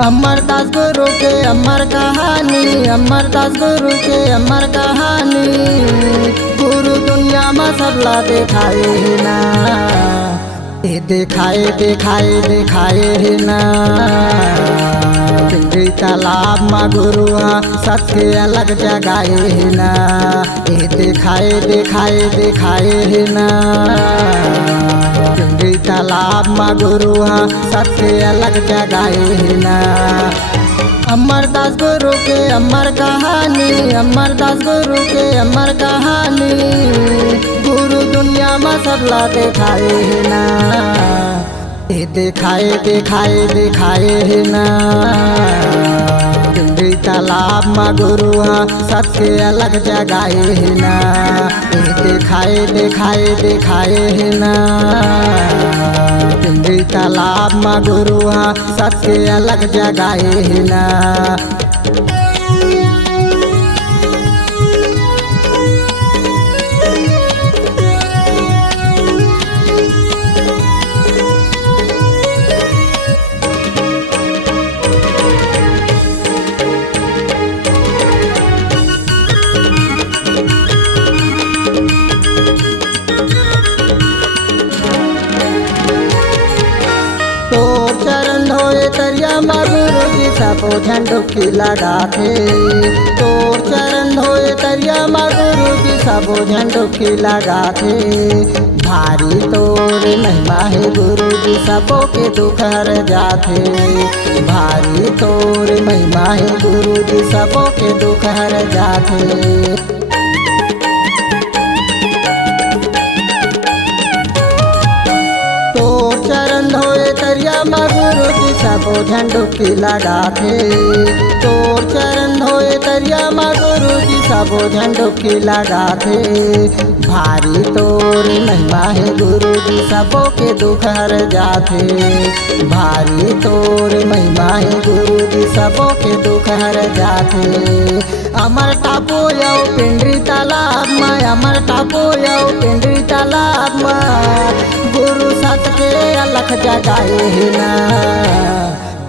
अमरदास गुरु के अमर कहानी, अमरदास गुरु के अमर कहानी। गुरु दुनिया में सबला दिखाए है ना, ये दिखाए दिखाए दिखाए है ना। पिंडरी तालाब में गुरु सबके अलग जगाए है ना, ये दिखाए दिखाए दिखाए है ना। पिंडरी तालाब में गुरु सबके अलग जगाए है ना। अमरदास गुरु के अमर कहानी, अमरदास गुरु के अमर कहानी। गुरु दुनिया में सबला दिखाए है ना, ये दिखाए दिखाए दिखाए है ना। पिंडरी तालाब में गुरु सबके अलग जगाए है ना, ये दिखाए दिखाए दिखाए है ना। पिंडरी तालाब में गुरु सबके अलग जगाए है ना। चरण धोए तरिया माँ गुरु जी सबो झंडुकी लगाथे। तोर चरण धोए तरिया माँ गुरु जी सबो झंडुकी लगाथे। भारी तोर महिमा है गुरु जी सबो के दुख हर जाथे। भारी तोर महिमा है गुरु जी सबो के दुख हर जाथे। चरण धोए तरिया माँ गुरु जी सबो झंडुकी लगाथे। तोर चरण धोए तरिया माँ गुरु जी सबो झंडुकी लगाथे। भारी तोर महिमा है गुरु जी सबो के दुख हर जाथे। भारी तोर महिमा है गुरु जी सबो के दुख हर जाथे। अमर टापो यो पिंडरी तालाब में, अमर टापो यो पिंडरी तालाब में। गुरु सत के अलख जगाए है ना,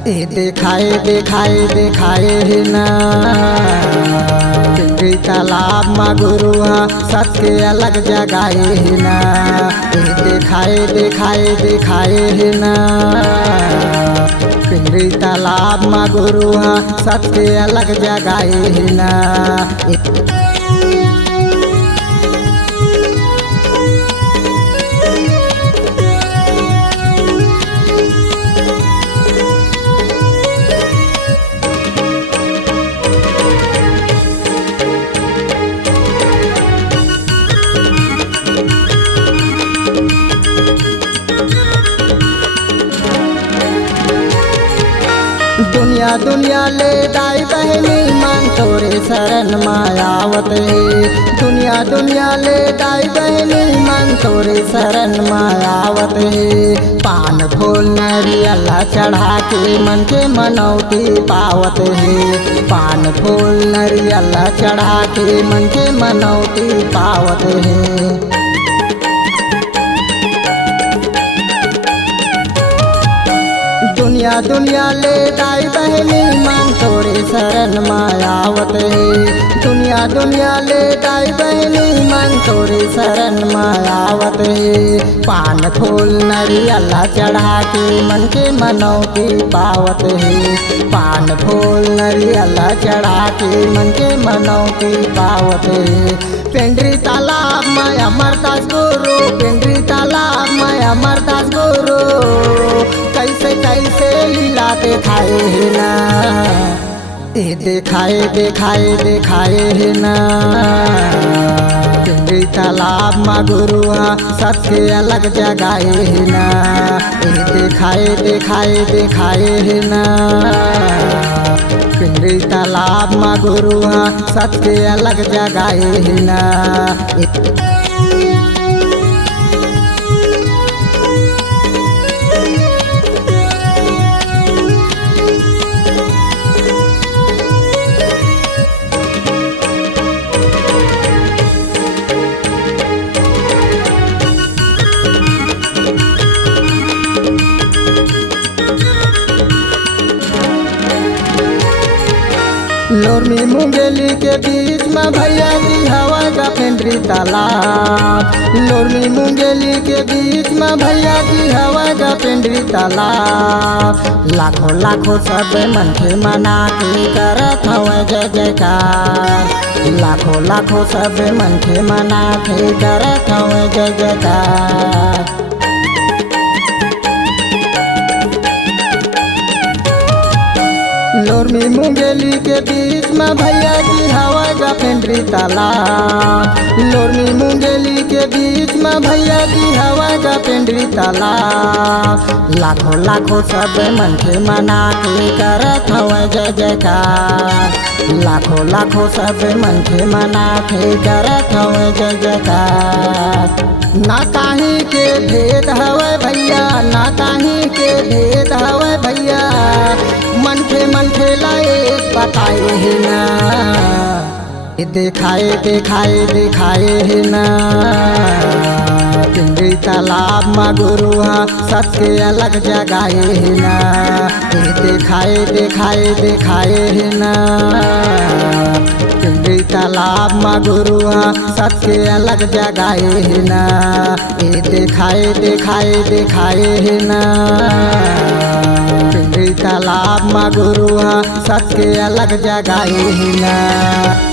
ये दिखाए दिखाए दिखाए है ना। पिंडरी तालाब में गुरु सत के अलग जगाए है ना, ये दिखाए दिखाए दिखाए है ना। पिंडरी तालाब में गुरु सत के अलग जगाए है ना। दुनिया दुनिया ले दाई बहनी मन तोरे शरण मायावत है। दुनिया दुनिया ले दाई बहनी मन तोरे शरण मायावत है। पान फूल नरियला चढ़ा के मन के मनौती पावत है। पान फूल नरियला चढ़ा के मन के मनौती पावत है। दुनिया दुनिया ले दाई बहनी मन तोरे शरण मायावत है। दुनिया दुनिया ले दाई बहनी मन तोरे शरण मायावत है। पान फूल नरियला चढ़ा के मन के मनौती पावत है। पान फूल नरियला चढ़ा के मन के मनौती पावत है। पिंडरी तालाब में अमरदास गुरु, पिंडरी तालाब में अमरदास गुरु। कैसे कैसे लीला दिखाए है ना, ये दिखाए दिखाए दिखाए है ना। पिंडरी तालाब में गुरु सबके अलग जगाए है ना, ये दिखाए दिखाए दिखाए है ना। पिंडरी तालाब में गुरु सबके अलग जगाए है ना। लोरमी मुंगेली के बीच में भैया जी हवा का पेंड्री तालाब। लोरमी मुंगेली के बीच में भैया जी हवा का पेंड्री तालाब। लाखों लाखों सब मन के मना के करत हवे जय जयकार। लाखों लाखों सब मन के मना के करत हवे जय जयकार। लोरमी मुंगेली के बीच में भैया जी हवा का पेंड्री तालाब। लोरमी मुंगेली के बीच में भैया जी हवा का पेंड्री तालाब। लाखों लाखों सब मन के मना के करत हवे जय जयकार। लाखों लाखों सब मन के मना के करत हवे जय जयकार। ना काही के भेद हवे भैया, ना काही के भेद हवे भैया, मन के लाए बताए है ना। दिखाए दिखाए दिखाए है ना। पेंड्री तालाब में गुरु सबके अलग जगाए है ना। दिखाए दिखाए दिखाए है ना। पेंड्री तालाब में गुरु सबके अलग जगाए है ना। दिखाए दिखाए दिखाए है ना। पेंड्री तालाब में गुरु सबके अलग जगाए है ना।